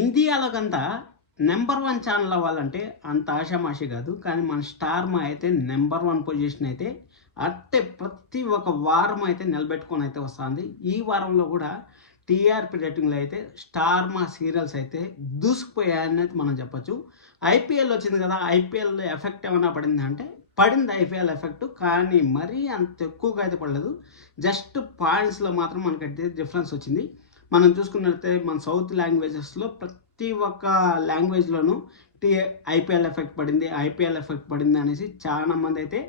ఇండియాలో కంతా number 1 channel అవ్వాలంటే అంత ఆషామాషి కాదు. కానీ మన స్టార్ మా అయితే నంబర్ 1 పొజిషన్ అయితే అట్టే ప్రతి ఒక్క వారం అయితే నిలబెట్టుకొని అయితే వస్తుంది. ఈ వారంలో కూడా టీఆర్‌పీ రేటింగ్‌లో అయితే స్టార్ మా సీరియల్స్ అయితే దూసుకుపోయాయని మనం చెప్పొచ్చు. ఐపీఎల్ వచ్చింది కదా! ఐపీఎల్ ఎఫెక్ట్ ఏమైనా పడిందా అంటే పడింది ఐపీఎల్ ఎఫెక్ట్. కానీ మరీ అంత ఎక్కువగా అయితే పడలేదు. జస్ట్ పాయింట్స్‌లో మాత్రం మనకైతే డిఫరెన్స్ వచ్చింది. మనం చూసుకున్నట్లయితే మన సౌత్ లాంగ్వేజెస్‌లో ప్రతి ఒక్క లాంగ్వేజ్‌లోనూ టీ ఐపీఎల్ ఎఫెక్ట్ పడింది, ఐపీఎల్ ఎఫెక్ట్ పడింది అనేసి చాలామంది అయితే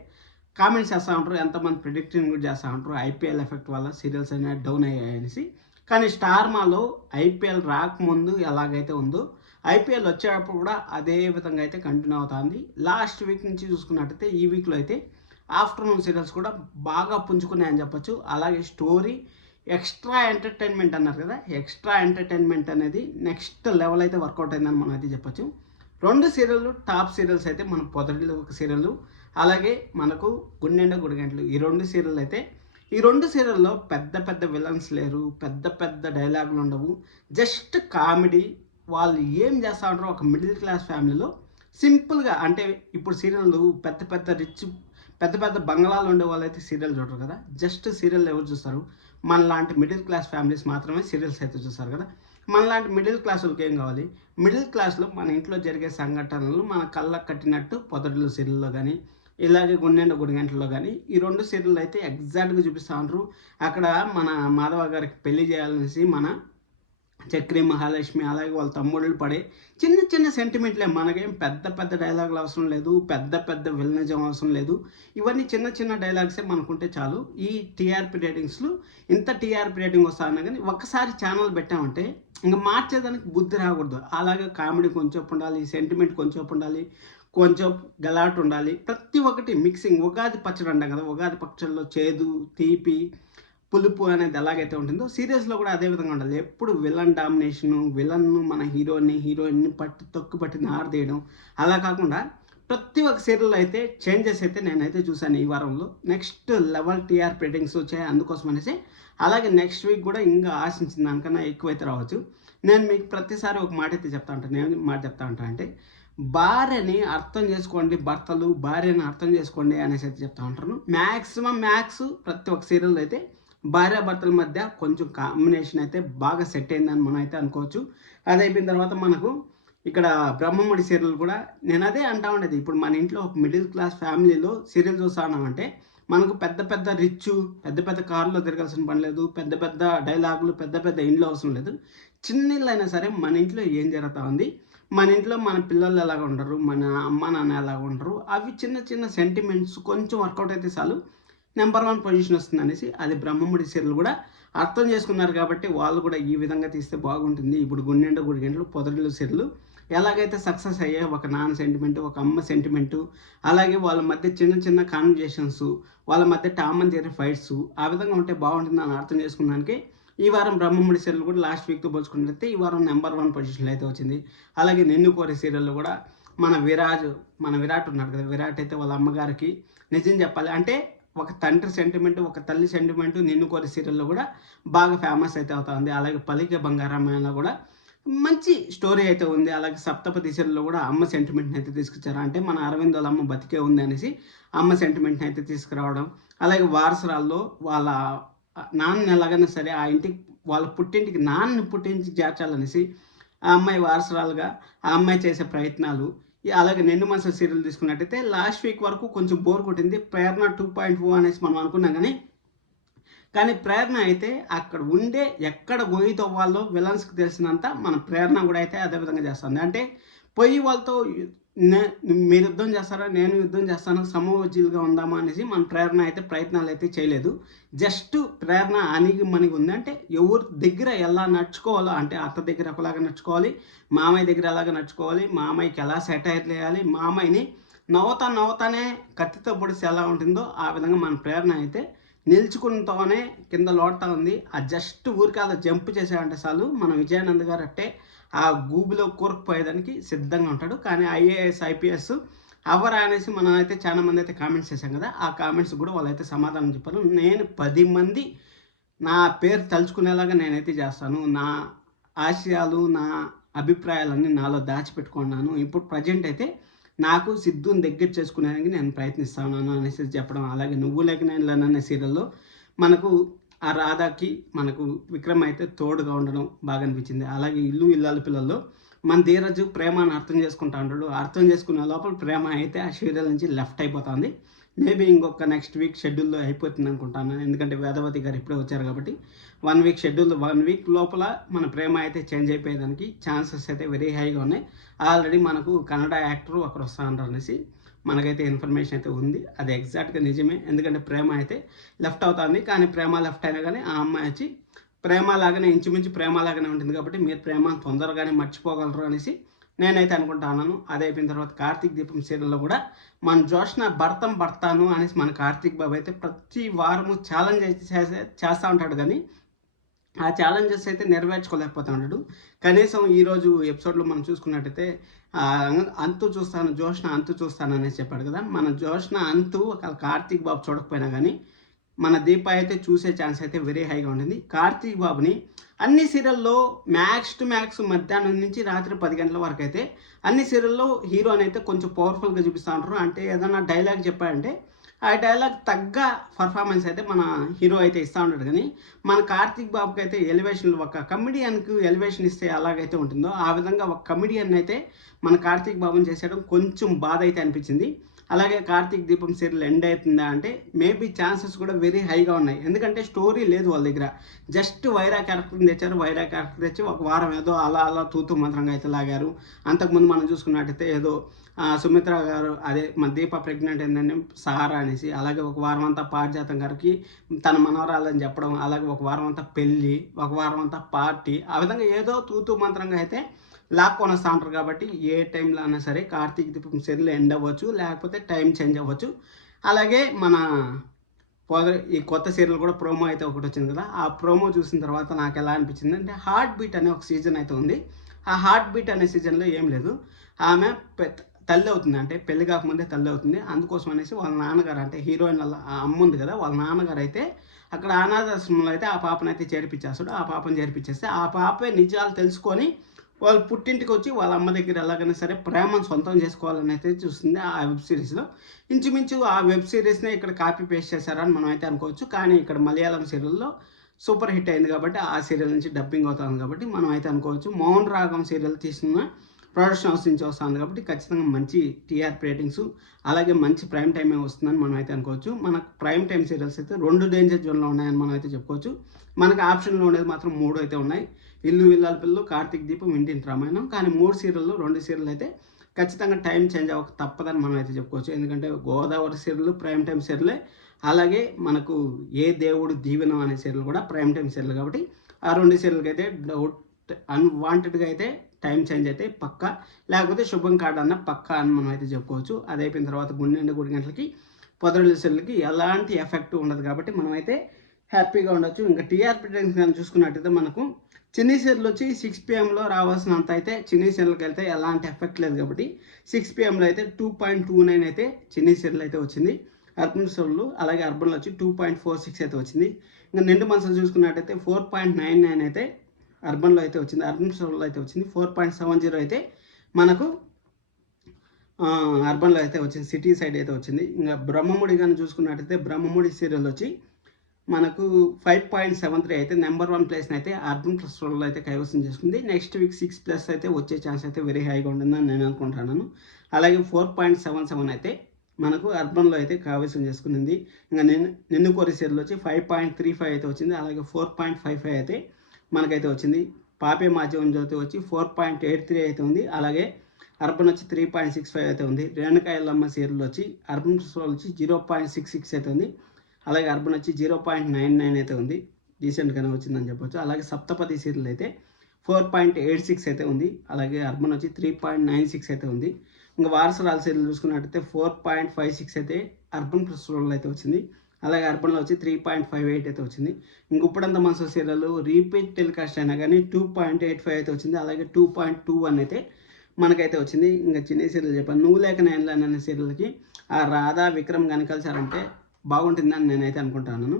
కామెంట్స్ చేస్తా ఉంటారు. ఎంతమంది ప్రిడిక్టింగ్ కూడా చేస్తా ఉంటారు. ఐపీఎల్ ఎఫెక్ట్ వల్ల సీరియల్స్ అనేవి డౌన్ అయ్యాయనేసి. కానీ స్టార్ మాలో ఐపీఎల్ రాకముందు ఎలాగైతే ఉందో ఐపీఎల్ వచ్చేటప్పుడు కూడా అదే విధంగా అయితే కంటిన్యూ అవుతుంది. లాస్ట్ వీక్ నుంచి చూసుకున్నట్టయితే ఈ వీక్లో అయితే ఆఫ్టర్నూన్ సీరియల్స్ కూడా బాగా పుంజుకున్నాయని చెప్పొచ్చు. అలాగే స్టోరీ ఎక్స్ట్రా ఎంటర్టైన్మెంట్ అన్నారు కదా, ఎక్స్ట్రా ఎంటర్టైన్మెంట్ అనేది నెక్స్ట్ లెవెల్ అయితే వర్కౌట్ అయిందని మనం అయితే చెప్పొచ్చు. 2 సీరియళ్ళు టాప్ సీరియల్స్ అయితే మన పొదరిలో ఒక సీరియల్, అలాగే మనకు గుండెండ గుడిగంటలు ఈ 2 సీరియల్ అయితే ఈ 2 సీరియల్లో పెద్ద పెద్ద విలన్స్ లేరు, పెద్ద పెద్ద డైలాగులు ఉండవు. Just comedy. వాళ్ళు ఏం చేస్తూ ఉంటారో ఒక మిడిల్ క్లాస్ ఫ్యామిలీలో సింపుల్గా, అంటే ఇప్పుడు సీరియళ్ళు పెద్ద పెద్ద రిచ్ పెద్ద పెద్ద బంగ్లాలు ఉండే వాళ్ళైతే సీరియల్ చూడరు కదా. జస్ట్ సీరియల్ ఎవరు చూస్తారు? మనలాంటి మిడిల్ క్లాస్ ఫ్యామిలీస్ మాత్రమే సీరియల్స్ అయితే చూస్తారు కదా. మనలాంటి మిడిల్ క్లాస్ వాళ్ళకి ఏం కావాలి? మిడిల్ క్లాస్లో మన ఇంట్లో జరిగే సంఘటనలు మన కళ్ళకు కట్టినట్టు పొదడిలో సీరియల్లో కానీ, ఇలాగే గుండెండ గుడిగంటల్లో కానీ ఈ 2 సీరియల్ అయితే ఎగ్జాక్ట్గా చూపిస్తూ ఉంటారు. అక్కడ మన మాధవ గారికి పెళ్లి చేయాలనేసి మన చక్రి మహాలక్ష్మి అలాగే వాళ్ళ తమ్ముళ్ళు పడే చిన్న చిన్న సెంటిమెంట్లే. మనకేం పెద్ద పెద్ద డైలాగులు అవసరం లేదు, పెద్ద పెద్ద విలనిజం అవసరం లేదు. ఇవన్నీ చిన్న చిన్న డైలాగ్సే మనకుంటే చాలు. ఈ టీఆర్పీ రేటింగ్స్లో ఇంత టీఆర్పీ రేటింగ్ వస్తాను కానీ ఒక్కసారి ఛానల్ పెట్టామంటే ఇంకా మార్చేదానికి బుద్ధి రాకూడదు. అలాగే కామెడీ కొంచెం ఉండాలి, సెంటిమెంట్ కొంచెం ఉండాలి, కొంచెం గలాట్ ఉండాలి. ప్రతి ఒక్కటి మిక్సింగ్. ఉగాది పచ్చడి అంటాం కదా, ఉగాది పచ్చడిలో చేదు, తీపి, పులుపు అనేది ఎలాగైతే ఉంటుందో సీరియల్స్లో కూడా అదే విధంగా ఉండాలి. ఎప్పుడు విలన్ డామినేషను, విలన్ను మన హీరోయిన్ని పట్టి తొక్కు పట్టి నారదీయడం అలా కాకుండా ప్రతి ఒక్క సీరియల్లో అయితే చేంజెస్ అయితే నేనైతే చూశాను ఈ వారంలో. నెక్స్ట్ లెవెల్ టీఆర్పీ రేటింగ్స్ వచ్చాయి అందుకోసం అనేసి. అలాగే నెక్స్ట్ వీక్ కూడా ఇంకా ఆశించిన దానికన్నా ఎక్కువైతే రావచ్చు. నేను మీకు ప్రతిసారి ఒక మాట అయితే చెప్తా ఉంటాను. నేను మాట చెప్తా ఉంటాను అంటే భార్యని అర్థం చేసుకోండి, భర్తలు భార్యని అర్థం చేసుకోండి అనేసి అయితే చెప్తా ఉంటాను. మ్యాక్స్ ప్రతి ఒక్క సీరియల్లో అయితే భార్యాభర్తల మధ్య కొంచెం కాంబినేషన్ అయితే బాగా సెట్ అయిందని మనం అయితే అనుకోవచ్చు. అది అయిపోయిన తర్వాత మనకు ఇక్కడ బ్రహ్మముడి సీరియల్ కూడా నేను అదే అంటా ఉండేది. ఇప్పుడు మన ఇంట్లో ఒక మిడిల్ క్లాస్ ఫ్యామిలీలో సీరియల్ చూస్తున్నామంటే మనకు పెద్ద పెద్ద రిచ్, పెద్ద పెద్ద కార్లో తిరగాల్సిన పని లేదు, పెద్ద పెద్ద డైలాగులు, పెద్ద పెద్ద ఇండ్లు అవసరం లేదు. చిన్న ఇల్లు అయినా సరే మన ఇంట్లో ఏం జరుగుతూ ఉంది, మన ఇంట్లో మన పిల్లలు ఎలాగ ఉండరు, మన అమ్మ నాన్న ఎలాగ ఉండరు, అవి చిన్న చిన్న సెంటిమెంట్స్ కొంచెం వర్కౌట్ అయితే చాలు నెంబర్ 1 పొజిషన్ వస్తుంది అనేసి అది బ్రహ్మముడి సీరియల్ కూడా అర్థం చేసుకున్నారు. కాబట్టి వాళ్ళు కూడా ఈ విధంగా తీస్తే బాగుంటుంది. ఇప్పుడు గుండెండ గుడిగంటలు పొదరిల్లు సీరియల్ ఎలాగైతే సక్సెస్ అయ్యాయి, ఒక నాన్న సెంటిమెంటు, ఒక అమ్మ సెంటిమెంటు, అలాగే వాళ్ళ మధ్య చిన్న చిన్న కాన్వర్జేషన్స్, వాళ్ళ మధ్య టామ్ అండ్ జెర్రీ ఫైట్స్ ఆ విధంగా ఉంటే బాగుంటుంది అని అర్థం చేసుకున్నానికి ఈ వారం బ్రహ్మముడి సీరియల్ కూడా లాస్ట్ వీక్తో పోల్చుకున్నట్లయితే ఈ వారం నెంబర్ 1 పొజిషన్లో అయితే వచ్చింది. అలాగే నిన్ను కోరి సీరియల్లో కూడా మన విరాట్ ఉన్నాడు కదా, విరాట్ అయితే వాళ్ళ అమ్మగారికి నిజం చెప్పాలి అంటే ఒక తండ్రి సెంటిమెంట్, ఒక తల్లి సెంటిమెంట్ నిన్ను కోరి సీరియల్లో కూడా బాగా ఫేమస్ అయితే అవుతుంది. అలాగే పలికే బంగారమ్మాయిలో కూడా మంచి స్టోరీ అయితే ఉంది. అలాగే సప్తపది సీరియల్లో కూడా అమ్మ సెంటిమెంట్ని అయితే తీసుకొచ్చారు. అంటే మన అరవింద్ వాళ్ళ అమ్మ బతికే ఉంది అనేసి అమ్మ సెంటిమెంట్ని అయితే తీసుకురావడం. అలాగే వారసురాల్లో వాళ్ళ నాన్న ఎలాగైనా సరే ఆ ఇంటికి వాళ్ళ పుట్టింటికి నాన్నని పుట్టించి చేర్చాలనేసి ఆ అమ్మాయి వారసురాలుగా ఆ అమ్మాయి చేసే ప్రయత్నాలు. అలాగే నిండు మనసు సీరియల్ తీసుకున్నట్టయితే లాస్ట్ వీక్ వరకు కొంచెం బోర్ కొట్టింది. ప్రేరణ 2.0 అనేసి మనం అనుకున్నాం కానీ ప్రేరణ అయితే అక్కడ ఉండే ఎక్కడ గొయ్యి తవ్వాలో విలన్స్కి తెలిసినంత మన ప్రేరణ కూడా అయితే అదే విధంగా చేస్తుంది. అంటే పొయ్యి వాళ్ళతో మీరు యుద్ధం చేస్తారా, నేను యుద్ధం చేస్తాను, సమూహజీలుగా ఉందామా అనేసి మన ప్రేరణ అయితే ప్రయత్నాలు అయితే చేయలేదు. జస్ట్ ప్రేరణ అణిగి మణిగి ఉంది. అంటే ఎవరి దగ్గర ఎలా నడుచుకోవాలో, అంటే అత్త దగ్గర ఒకలాగా నడుచుకోవాలి, మామయ్య దగ్గర ఎలాగ నడుచుకోవాలి, మామయ్యకి ఎలా సెటైర్ చేయాలి, మామయ్యని నవ్వుతానే కత్తితో పొడిసి ఎలా ఉంటుందో ఆ విధంగా మన ప్రేరణ అయితే నిల్చుకుంటూనే కింద లోడుతూ ఉంది. ఆ జస్ట్ ఊరికి అలా జంప్ చేసాడంటే చాలు మన విజయానంద్ గారు అంటే ఆ గూబిలో కూరుకుపోయేదానికి సిద్ధంగా ఉంటాడు. కానీ ఐఏఎస్ ఐపీఎస్ అవరా అనేసి మనం అయితే చాలా మంది అయితే కామెంట్స్ చేశాం కదా, ఆ కామెంట్స్ కూడా వాళ్ళైతే సమాధానం చెప్పారు. నేను 10 మంది నా పేరు తలుచుకునేలాగా నేనైతే చేస్తాను, నా ఆశయాలు, నా అభిప్రాయాలన్నీ నాలో దాచిపెట్టుకున్నాను. ఇప్పుడు ప్రజెంట్ అయితే నాకు సిద్ధుని దగ్గర చేసుకునేదానికి నేను ప్రయత్నిస్తా ఉన్నాను అనేసి చెప్పడం. అలాగే 'నువ్వు లేక నేను లేను' అనే సీరియల్‌లో మనకు ఆ రాధాకి మనకు విక్రమ్ అయితే తోడుగా ఉండడం బాగా అనిపించింది. అలాగే 'ఇల్లు ఇల్లాలు పిల్లల్లో' మన ధీరజ్ ప్రేమను అర్థం చేసుకుంటా ఉంటాడు. అర్థం చేసుకునే లోపల ప్రేమ అయితే ఆ సీరియల్ నుంచి లెఫ్ట్ అయిపోతుంది. మేబీ ఇంకొక నెక్స్ట్ వీక్ షెడ్యూల్‌లో అయిపోతుంది అనుకుంటాను. ఎందుకంటే వేదవతి గారు ఇప్పుడే వచ్చారు కాబట్టి 1 వీక్ లోపల మన ప్రేమ అయితే చేంజ్ అయిపోయేదానికి ఛాన్సెస్ అయితే వెరీ హైగా ఉన్నాయి. ఆల్రెడీ మనకు కన్నడ యాక్టర్ ఒకరు వస్తా ఉంటారు అనేసి మనకైతే ఇన్ఫర్మేషన్ అయితే ఉంది. అది ఎగ్జాక్ట్‌గా నిజమే. ఎందుకంటే ప్రేమ అయితే లెఫ్ట్ అవుతుంది. కానీ ప్రేమ లెఫ్ట్ అయినా కానీ ఆ అమ్మాయి వచ్చి ప్రేమ లాగానే ఇంచుమించు ప్రేమ లాగానే ఉంటుంది కాబట్టి మీరు ప్రేమను తొందరగానే మర్చిపోగలరు అనేసి నేనైతే అనుకుంటా ఉన్నాను. అది అయిపోయిన తర్వాత 'కార్తీక్ దీపం' సీరియల్‌లో కూడా మన జోష్న భర్తాను అనేసి మన కార్తీక్ బాబు అయితే ప్రతి వారము ఛాలెంజ్ అయితే చేస్తూ ఉంటాడు కానీ ఆ ఛాలెంజెస్ అయితే నెరవేర్చుకోలేకపోతా ఉంటాడు. కనీసం ఈరోజు ఎపిసోడ్‌లో మనం చూసుకున్నట్టయితే జోష్న అంతు చూస్తాను అనేసి చెప్పాడు కదా! మన జోష్న అంతు ఒకవేళ కార్తీక్ బాబు చూడకపోయినా కానీ మన దీప అయితే చూసే ఛాన్స్ అయితే వెరీ హైగా ఉంటుంది. కార్తీక్ బాబుని అన్ని సీరియల్‌లో మ్యాక్స్ టు మ్యాక్స్ మధ్యాహ్నం నుంచి రాత్రి 10 గంటల వరకు అయితే అన్ని సీరియల్‌లో హీరోని అయితే కొంచెం పవర్‌ఫుల్‌గా చూపిస్తూ ఉంటారు. అంటే ఏదన్నా డైలాగ్ చెప్పాడంటే ఆ డైలాగ్ తగ్గ పర్ఫార్మెన్స్ అయితే మన హీరో అయితే ఇస్తూ ఉంటాడు. కానీ మన కార్తీక్ బాబుకి అయితే ఎలివేషన్లు ఒక కమెడియన్‌కి ఎలివేషన్ ఇస్తే ఎలాగైతే ఉంటుందో ఆ విధంగా ఒక కమెడియన్ అయితే మన కార్తీక్ బాబుని చేసేయడం కొంచెం బాధ అయితే అనిపించింది. అలాగే 'కార్తీక్ దీపం' సీరియల్ ఎండ్ అవుతుందా అంటే మేబీ ఛాన్సెస్ కూడా వెరీ హైగా ఉన్నాయి. ఎందుకంటే స్టోరీ లేదు వాళ్ళ దగ్గర. జస్ట్ వైరా క్యారెక్టర్ని తెచ్చారు. వైరా క్యారెక్టర్ తెచ్చి ఒక వారం ఏదో అలా తూతూ మంత్రంగా అయితే లాగారు. అంతకుముందు మనం చూసుకున్నట్టయితే ఏదో సుమిత్ర గారు అదే మన దీప ప్రెగ్నెంట్ ఏంటంటే సారా అనేసి, అలాగే ఒక వారం అంతా పారిజాతం గారికి తన మనవరాలని చెప్పడం, అలాగే ఒక వారం అంతా పెళ్ళి, ఒక వారం అంతా పార్టీ, ఆ విధంగా ఏదో తూతూ మంత్రంగా అయితే లాక్కొని వస్తూ ఉంటారు. కాబట్టి ఏ టైంలో అయినా సరే 'కార్తీక్ దీపం' సీరియల్ ఎండ్ అవ్వచ్చు, లేకపోతే టైం చేంజ్ అవ్వచ్చు. అలాగే మన ఈ కొత్త సీరియల్ కూడా ప్రోమో అయితే ఒకటి వచ్చింది కదా! ఆ ప్రోమో చూసిన తర్వాత నాకు ఎలా అనిపించింది అంటే 'హార్ట్ బీట్' అనే ఒక సీజన్ అయితే ఉంది. ఆ 'హార్ట్ బీట్' అనే సీజన్‌లో ఏం లేదు. ఆమె తల్లి అవుతుంది. అంటే పెళ్లి కాకముందే తల్లి అవుతుంది. అందుకోసం అనేసి వాళ్ళ నాన్నగారు అంటే హీరోయిన్ వాళ్ళ అమ్మ ఉంది కదా! వాళ్ళ నాన్నగారు అయితే అక్కడ అనాథాశ్రమంలో అయితే ఆ పాపనైతే చేర్పించేస్తాడు. ఆ పాపను చేర్పించేస్తే ఆ పాపే నిజాలు తెలుసుకొని వాళ్ళు పుట్టింటికి వచ్చి వాళ్ళ అమ్మ దగ్గర ఎలాగైనా సరే ప్రేమను సొంతం చేసుకోవాలని అయితే చూస్తుంది ఆ వెబ్ సిరీస్‌లో. ఇంచుమించు ఆ వెబ్ సిరీస్‌నే ఇక్కడ కాపీ పేస్ట్ చేశారని మనం అయితే అనుకోవచ్చు. కానీ ఇక్కడ మలయాళం సీరియల్‌లో సూపర్ హిట్ అయింది కాబట్టి ఆ సీరియల్ నుంచి డబ్బింగ్ అవుతుంది కాబట్టి మనం అయితే అనుకోవచ్చు. 'మౌన్ రాగం' సీరియల్ తీసిన ప్రొడక్షన్ హౌస్ నుంచి వస్తుంది కాబట్టి ఖచ్చితంగా మంచి టీఆర్పీ రేటింగ్స్ అలాగే మంచి ప్రైమ్ టైమే వస్తుందని మనం అయితే అనుకోవచ్చు. మనకు ప్రైమ్ టైమ్ సీరియల్స్ అయితే 2 డేంజర్ జోన్‌లో ఉన్నాయని మనం అయితే చెప్పుకోవచ్చు. మనకు ఆప్షన్‌లో ఉండేది మాత్రం 3 అయితే ఉన్నాయి. 'ఇల్లు ఇల్లాలు పిల్లలు', 'కార్తీక్ దీపం', 'ఇంటింటి రామాయణం'. కానీ 3 సీరియల్‌లో 2 సీరియల్ అయితే ఖచ్చితంగా టైం చేంజ్ అవ్వక తప్పదని మనం అయితే చెప్పుకోవచ్చు. ఎందుకంటే 'గోదావరి' సీరియల్ ప్రైమ్ టైమ్ సీరియలే. అలాగే మనకు 'ఏ దేవుడు దీవెన' అనే సీరియల్ కూడా ప్రైమ్ టైమ్ సీరియల్ కాబట్టి ఆ 2 సీరియల్‌కి అయితే డౌట్ అన్‌వాంటెడ్‌గా అయితే టైం చేంజ్ అయితే పక్కా, లేకపోతే శుభం కార్డ్ అన్న పక్కా అని మనం అయితే చెప్పుకోవచ్చు. అది అయిపోయిన తర్వాత గుండె గుడి గంటలకి పొదరిల్లు సెల్లుకి ఎలాంటి ఎఫెక్ట్ ఉండదు కాబట్టి మనమైతే హ్యాపీగా ఉండొచ్చు. ఇంకా టీఆర్పీ రేటింగ్స్ కానీ చూసుకున్నట్టయితే మనకు చిన్ని సీరియల్ వచ్చి 6 PMలో రావాల్సినంత అయితే చిన్ని సీరియల్కి వెళ్తే ఎలాంటి ఎఫెక్ట్ లేదు కాబట్టి 6 PMలో అయితే 2.29 అయితే చిన్ని సీరియల్ అయితే వచ్చింది. అర్బన్ సోళ్ళు అలాగే అర్బన్లో వచ్చి 2.46 అయితే వచ్చింది. ఇంకా నిండు మనసులు చూసుకున్నట్టయితే 4.99 అయితే అర్బన్లో అయితే వచ్చింది. అర్బన్ సోల్లో అయితే వచ్చింది. 4.70 అయితే మనకు అర్బన్లో అయితే వచ్చింది. సిటీ సైడ్ అయితే వచ్చింది. ఇంకా బ్రహ్మముడి కానీ చూసుకున్నట్టయితే బ్రహ్మముడి సీరియల్ వచ్చి మనకు 5.73 అయితే నెంబర్ 1 ప్లేస్ని అయితే అర్బన్ క్లస్టర్లో అయితే కైవసం చేసుకుంది. నెక్స్ట్ వీక్ 6+ అయితే వచ్చే ఛాన్స్ అయితే వెరీ హైగా ఉంటుందని నేను అనుకుంటున్నాను. అలాగే 4.77 అయితే మనకు అర్బన్లో అయితే కైవసం చేసుకునింది. ఇంకా నిన్ను కోరి సీరియల్ వచ్చి 5.35 అయితే వచ్చింది. అలాగే 4.55 అయితే మనకైతే వచ్చింది. పాపే మాధ్యమం జ్యోతి వచ్చి 4.83 అయితే ఉంది. అలాగే అర్బన్ వచ్చి 3.65 అయితే ఉంది. రేణుకా ఎల్లమ్మ సీరియల్ వచ్చి అర్బన్ వచ్చి 0.66 అయితే ఉంది. అలాగే అర్బన్ వచ్చి 0.99 అయితే ఉంది. రీసెంట్గానే వచ్చిందని చెప్పొచ్చు. అలాగే సప్తపది సీరియల్ అయితే 4.86 అయితే ఉంది. అలాగే అర్బన్ వచ్చి 3.96 అయితే ఉంది. ఇంకా వారసరాల సీరియల్ చూసుకున్నట్టయితే 4.56 అయితే అర్బన్ ప్లస్లో అయితే వచ్చింది. అలాగే అర్బన్లో వచ్చి 3.58 అయితే వచ్చింది. ఇంక ఇప్పుడంతా మనసు సీరియల్ రీపీట్ టెలికాస్ట్ అయినా కానీ 2.85 అయితే వచ్చింది. అలాగే 2.21 అయితే మనకైతే వచ్చింది. ఇంకా చిన్న సీరియల్ చెప్పాను. 'నువ్వు లేక నేను లేను' అనే సీరియల్కి ఆ రాధా విక్రమ్ కానీ కలిసారంటే బాగుంటుందని నేనైతే అనుకుంటున్నాను.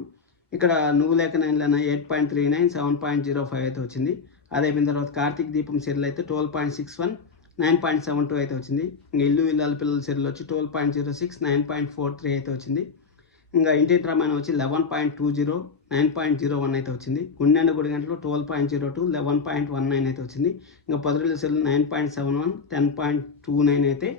ఇక్కడ 'నువ్వు లేక నేను లేను' 8.39, 7.05 అయితే వచ్చింది. అదే అయిపోయిన తర్వాత కార్తీక్ దీపం సీరియల్ అయితే 12.61 9.72 అయితే వచ్చింది. ఇంకా ఇల్లు ఇల్లాల పిల్లల సీరియల్ వచ్చి 12.06 9.43 అయితే వచ్చింది. ఇంకా ఇంటి రామాయణం వచ్చి 11.20 9.01 అయితే వచ్చింది. గుండెండ గుడి గంటలు 12.02 11.19 అయితే వచ్చింది. ఇంకా పొదరిల్లు సీరియల్ 9.71 10.29 అయితే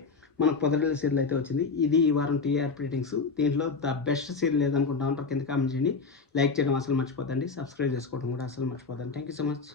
మనకు పొదరిల్లు సీరియల్ అయితే వచ్చింది. ఇది ఈ వారం టీఆర్పీ రేటింగ్స్. దీంట్లో ద బెస్ట్ సీరియల్ ఏదనుకుంటా ఉంటారు కింద కామెంట్ చేయండి. లైక్ చేయడం అసలు మర్చిపోద్దండి. సబ్స్క్రైబ్ చేసుకోవడం కూడా అసలు మర్చిపోద్దండి. Thank you so much.